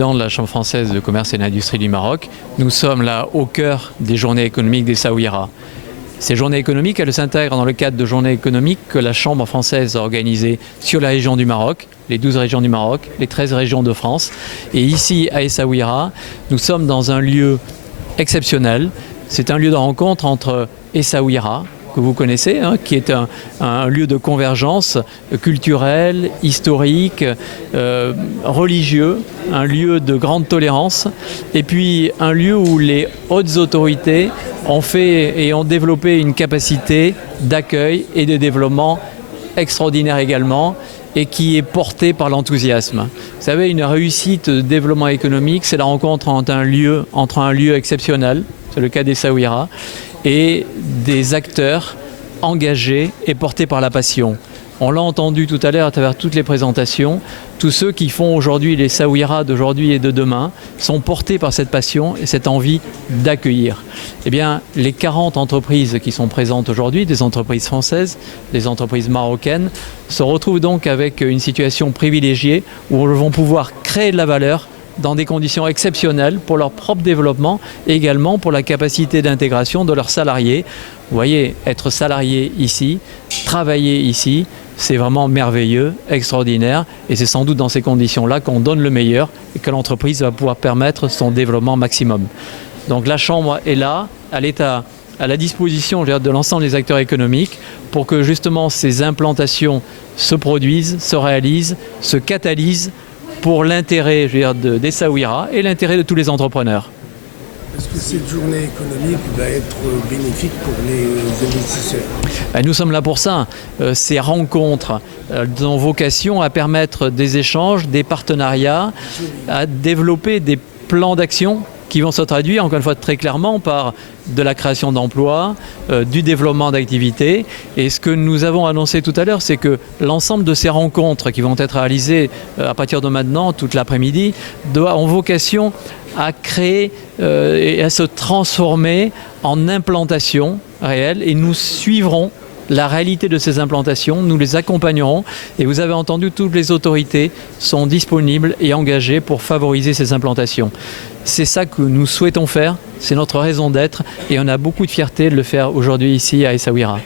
président de la Chambre française de commerce et d'industrie du Maroc. Nous sommes là au cœur des journées économiques d'Essaouira. Ces journées économiques, elles s'intègrent dans le cadre de journées économiques que la Chambre française a organisées sur la région du Maroc, les 12 régions du Maroc, les 13 régions de France. Et ici, à Essaouira, nous sommes dans un lieu exceptionnel. C'est un lieu de rencontre entre Essaouira, que vous connaissez, qui est un lieu de convergence culturelle, historique, religieux, un lieu de grande tolérance, et puis un lieu où les hautes autorités ont fait et ont développé une capacité d'accueil et de développement extraordinaire également, et qui est portée par l'enthousiasme. Vous savez, une réussite de développement économique, c'est la rencontre entre un lieu exceptionnel, c'est le cas d'Essaouira, et des acteurs engagés et portés par la passion. On l'a entendu tout à l'heure à travers toutes les présentations, tous ceux qui font aujourd'hui les Essaouira d'aujourd'hui et de demain sont portés par cette passion et cette envie d'accueillir. Eh bien, les 40 entreprises qui sont présentes aujourd'hui, des entreprises françaises, des entreprises marocaines, se retrouvent donc avec une situation privilégiée où ils vont pouvoir créer de la valeur dans des conditions exceptionnelles pour leur propre développement et également pour la capacité d'intégration de leurs salariés. Vous voyez, être salarié ici, travailler ici, c'est vraiment merveilleux, extraordinaire, et c'est sans doute dans ces conditions-là qu'on donne le meilleur et que l'entreprise va pouvoir permettre son développement maximum. Donc la Chambre est là, elle est à la disposition de l'ensemble des acteurs économiques pour que justement ces implantations se produisent, se réalisent, se catalysent pour l'intérêt d'Essaouira et l'intérêt de tous les entrepreneurs. Est-ce que cette journée économique va être bénéfique pour les investisseurs? Nous sommes là pour ça. Ces rencontres ont vocation à permettre des échanges, des partenariats, à développer des plans d'action qui vont se traduire, encore une fois très clairement, par de la création d'emplois, du développement d'activités. Et ce que nous avons annoncé tout à l'heure, c'est que l'ensemble de ces rencontres qui vont être réalisées à partir de maintenant, toute l'après-midi, ont vocation à créer et à se transformer en implantation réelle. Et nous suivrons la réalité de ces implantations, nous les accompagnerons et vous avez entendu, toutes les autorités sont disponibles et engagées pour favoriser ces implantations. C'est ça que nous souhaitons faire, c'est notre raison d'être et on a beaucoup de fierté de le faire aujourd'hui ici à Essaouira.